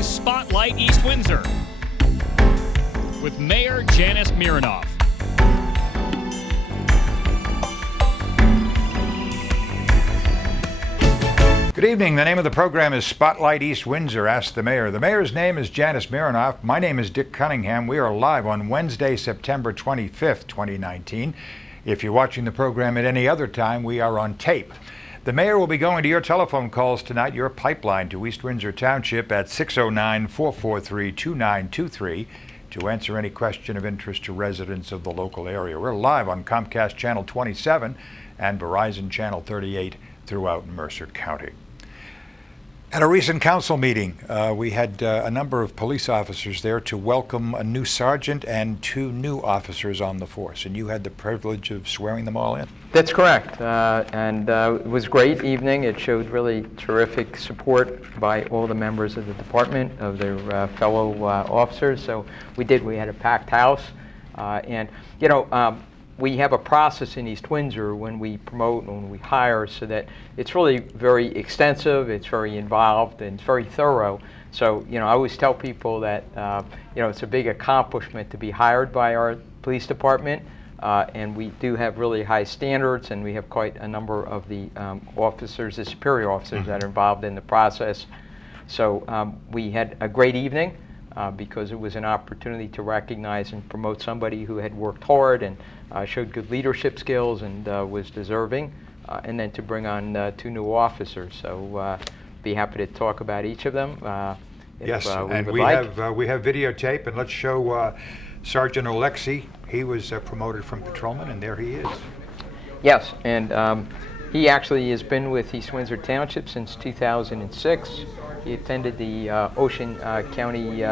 presenting Spotlight East Windsor with Mayor Janice Mironoff. Good evening. The name of the program is Spotlight East Windsor, Ask the Mayor. The mayor's name is Janice Mironoff. My name is Dick Cunningham. We are live on Wednesday, September 25th, 2019. If you're watching the program at any other time, we are on tape. The mayor will be going to your telephone calls tonight, your pipeline to East Windsor Township at 609-443-2923 to answer any question of interest to residents of the local area. We're live on Comcast Channel 27 and Verizon Channel 38 throughout Mercer County. At a recent council meeting, we had a number of police officers there to welcome a new sergeant and two new officers on the force, and you had the privilege of swearing them all in. That's correct, and it was a great evening. It showed really terrific support by all the members of the department, of their fellow officers. So we had a packed house, and we have a process in East Windsor when we promote and when we hire, so that it's really very extensive, it's very involved, and it's very thorough. So, I always tell people that, it's a big accomplishment to be hired by our police department, and we do have really high standards, and we have quite a number of the officers, the superior officers that are involved in the process. So we had a great evening. Because it was an opportunity to recognize and promote somebody who had worked hard and showed good leadership skills and was deserving, and then to bring on two new officers. So be happy to talk about each of them. Yes, and we have videotape, and let's show Sergeant Oleksy. He was promoted from patrolman, and there he is. Yes, and he actually has been with East Windsor Township since 2006. He attended the Ocean County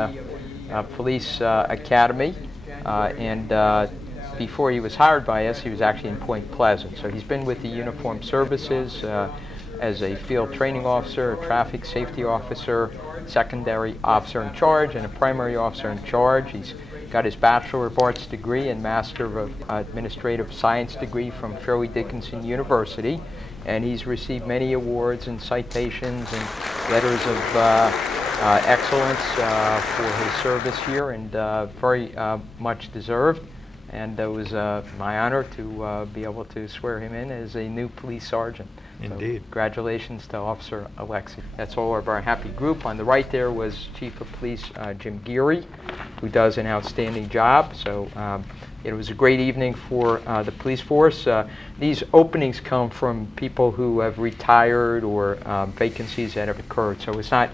Police Academy, and before he was hired by us, he was actually in Point Pleasant. So he's been with the Uniformed Services as a field training officer, a traffic safety officer, secondary officer in charge, and a primary officer in charge. He's got his Bachelor of Arts degree and Master of Administrative Science degree from Fairleigh Dickinson University. And he's received many awards and citations and letters of excellence for his service here, and very much deserved. And it was my honor to be able to swear him in as a new police sergeant. Indeed. So congratulations to Officer Oleksy. That's all of our happy group. On the right there was Chief of Police Jim Geary, who does an outstanding job. So it was a great evening for the police force. These openings come from people who have retired or vacancies that have occurred. So it's not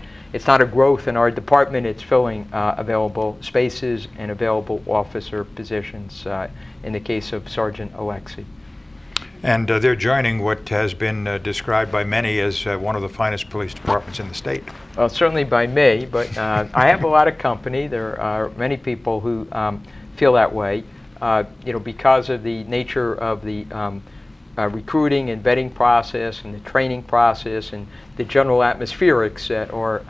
a growth in our department. It's filling available spaces and available officer positions in the case of Sergeant Oleksy. And they're joining what has been described by many as one of the finest police departments in the state. Well, certainly by me, but I have a lot of company. There are many people who feel that way. Because of the nature of the recruiting and vetting process and the training process and the general atmospherics that are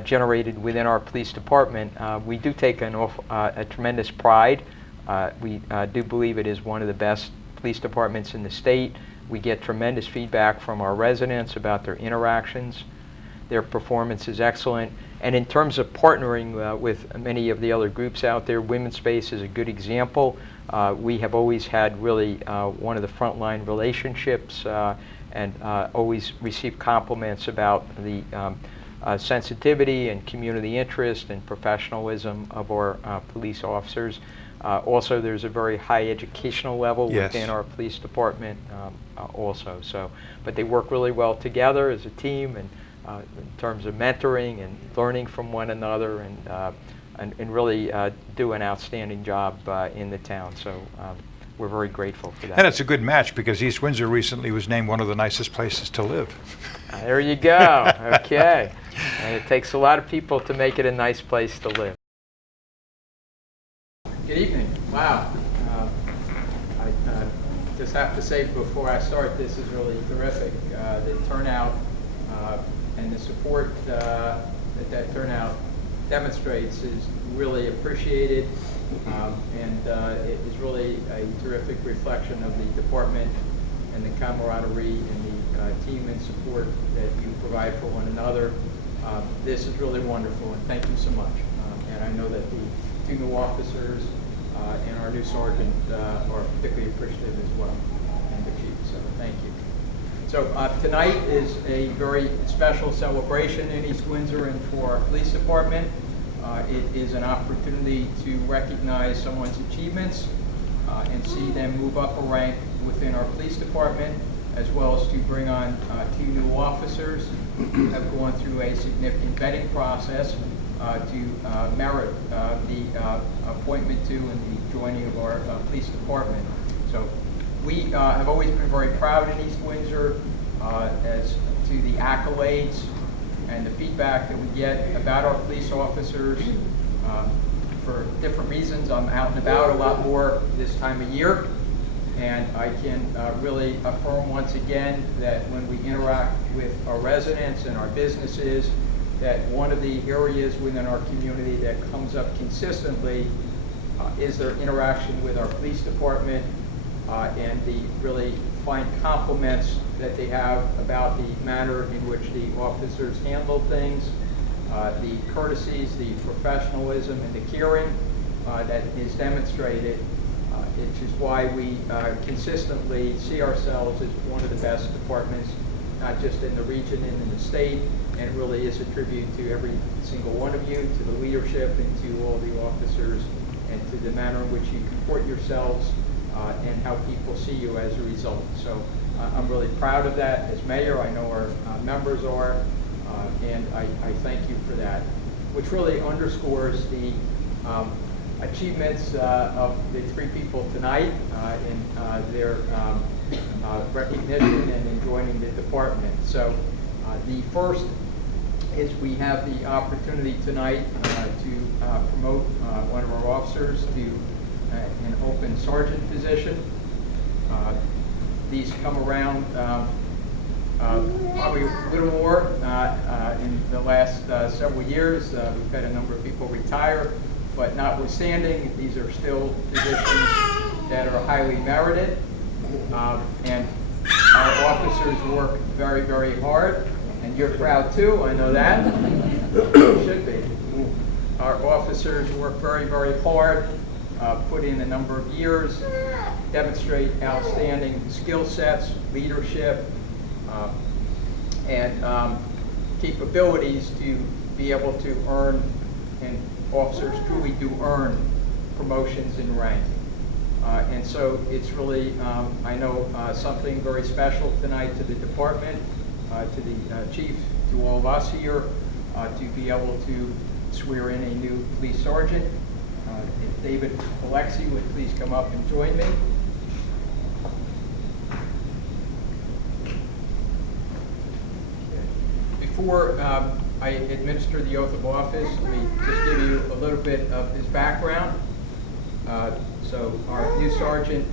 generated within our police department, we do take a tremendous pride. We do believe it is one of the best police departments in the state. We get tremendous feedback from our residents about their interactions. Their performance is excellent. And in terms of partnering with many of the other groups out there, Women's Space is a good example. We have always had really one of the frontline relationships and always received compliments about the sensitivity and community interest and professionalism of our police officers. Also, there's a very high educational level within our police department also. But they work really well together as a team, and in terms of mentoring and learning from one another, and really do an outstanding job in the town. So we're very grateful for that. And it's a good match because East Windsor recently was named one of the nicest places to live. There you go. Okay. And it takes a lot of people to make it a nice place to live. Good evening. Wow. I just have to say before I start, this is really terrific. The turnout and the support that turnout demonstrates is really appreciated, and it is really a terrific reflection of the department and the camaraderie and the team and support that you provide for one another. This is really wonderful, and thank you so much. And I know that the two new officers and our new sergeant are particularly appreciative as well, and the chief, so thank you. So tonight is a very special celebration in East Windsor and for our police department. It is an opportunity to recognize someone's achievements and see them move up a rank within our police department, as well as to bring on two new officers who have gone through a significant vetting process to merit the appointment to and the joining of our police department. So we have always been very proud in East Windsor as to the accolades and the feedback that we get about our police officers. For different reasons, I'm out and about a lot more this time of year, and I can really affirm once again that when we interact with our residents and our businesses, that one of the areas within our community that comes up consistently is their interaction with our police department and the really fine compliments that they have about the manner in which the officers handle things, the courtesies, the professionalism, and the caring that is demonstrated, which is why we consistently see ourselves as one of the best departments, not just in the region and in the state, and it really is a tribute to every single one of you, to the leadership, and to all the officers, and to the manner in which you comport yourselves and how people see you as a result. So I'm really proud of that as mayor. I know our members are, and I thank you for that, which really underscores the achievements of the three people tonight in their recognition and in joining the department. So the first is we have the opportunity tonight to promote one of our officers to an open sergeant position. These come around probably a little more in the last several years. We've had a number of people retire, but notwithstanding, these are still positions that are highly merited. And our officers work very, very hard, and you're proud too, I know that. You should be. Our officers work very, very hard, put in a number of years, demonstrate outstanding skill sets, leadership, and capabilities to be able to earn, and officers truly do earn promotions in rank. And so it's really, I know, something very special tonight to the department, to the chief, to all of us here, to be able to swear in a new police sergeant. If David Oleksy would please come up and join me. Before I administer the oath of office, let me just give you a little bit of his background. So our new sergeant,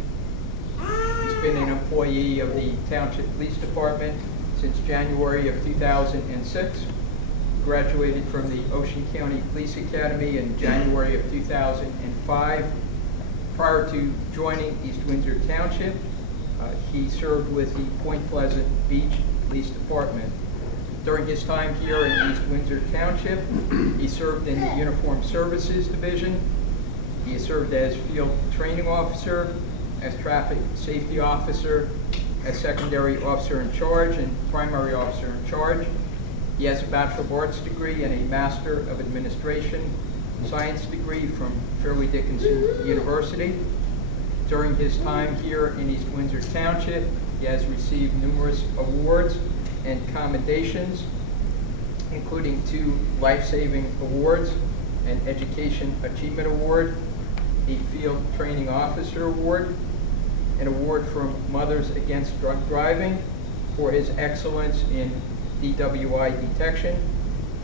he's been an employee of the Township Police Department since January of 2006. Graduated from the Ocean County Police Academy in January of 2005. Prior to joining East Windsor Township, he served with the Point Pleasant Beach Police Department. During his time here in East Windsor Township, he served in the Uniformed Services Division. He has served as field training officer, as traffic safety officer, as secondary officer in charge, and primary officer in charge. He has a Bachelor of Arts degree and a Master of Administration Science degree from Fairleigh Dickinson University. During his time here in East Windsor Township, he has received numerous awards and commendations, including 2 life-saving awards, an Education Achievement Award, a Field Training Officer Award, an award from Mothers Against Drunk Driving for his excellence in DWI detection,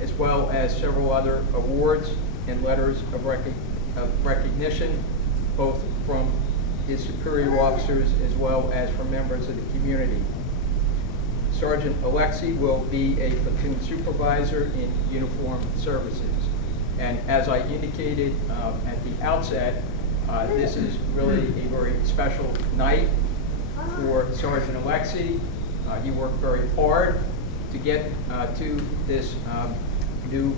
as well as several other awards and letters of recognition, both from his superior officers as well as from members of the community. Sergeant Oleksy will be a platoon supervisor in uniformed services. And as I indicated at the outset, this is really a very special night for Sergeant Oleksy. He worked very hard to get to this new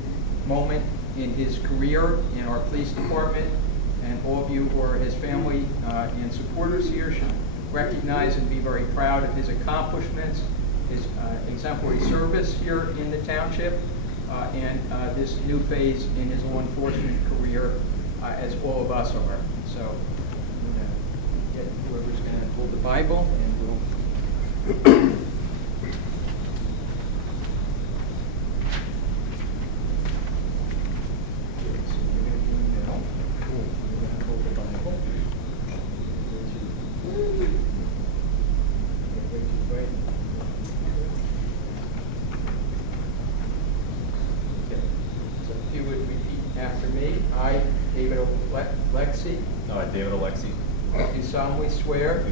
moment in his career in our police department, and all of you who are his family and supporters here should recognize and be very proud of his accomplishments, his exemplary service here in the township, and this new phase in his law enforcement career, as all of us are. So I'm going to get whoever's going to hold the Bible, and we'll. After me, I, David Oleksy, I, David Oleksy, do solemnly swear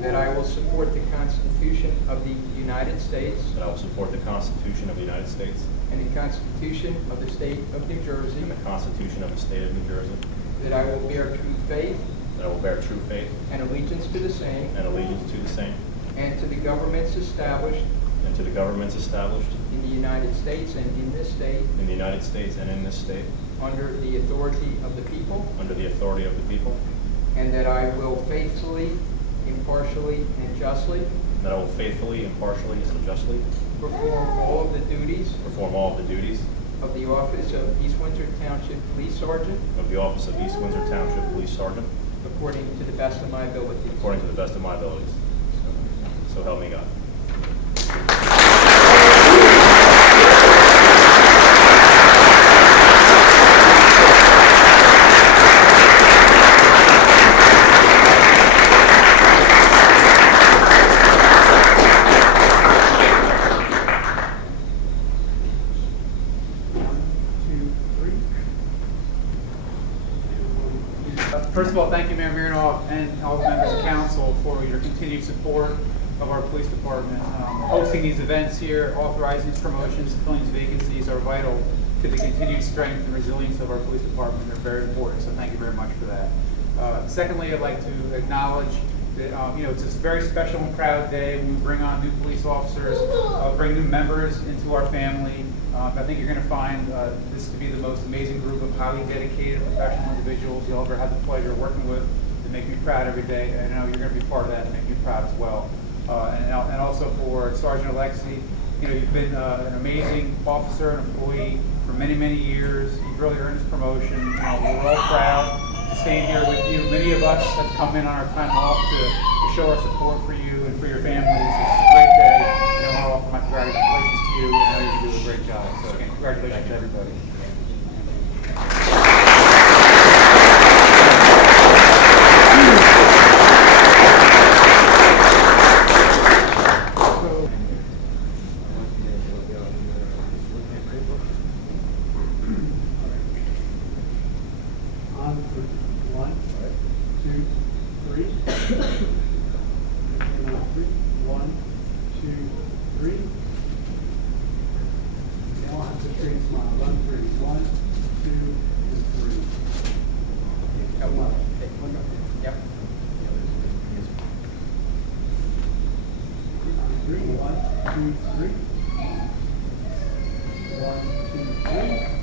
that I will support the Constitution of the United States that I will support the Constitution of the United States and the Constitution of the State of New Jersey, and the Constitution of the State of New Jersey, that I will bear true faith that I will bear true faith and allegiance to the same and allegiance to the same, and to the governments established and to the governments established in the United States and in this state in the United States and in this state, under the authority of the people, under the authority of the people, and that I will faithfully, impartially, and justly that I will faithfully, impartially, and justly perform all of the duties perform all of the duties of the office of East Windsor Township Police Sergeant of the office of East Windsor Township Police Sergeant according to the best of my abilities. according to the best of my abilities. So help me God. First of all, thank you, Mayor Mironoff, and all the members of council for your continued support of our police department. Hosting these events here, authorizing these promotions, filling these vacancies are vital to the continued strength and resilience of our police department. They're very important, so thank you very much for that. Secondly, I'd like to acknowledge that it's a very special and proud day when we bring on new police officers, bring new members into our family. I think you're going to find this to be the most amazing group of highly dedicated professional individuals you'll ever have the pleasure of working with to make me proud every day. And I know you're going to be part of that and make me proud as well. And also for Sergeant Oleksy, you've been an amazing officer and employee for many, many years. You've really earned this promotion. We're all proud to stand here with you. Many of us have come in on our time off to show our support for you and for your families. It's a great day. I want to offer my congratulations to you, and I know you're going to do a great job. So again, congratulations to everybody. On for 1, 2, 3. And on 3. 1, 2, 3. Now on to straight smile. Run 3. 1, 2, and 3. Come on. Yep. On 3. 1, 2, 3. 1, 2, 3.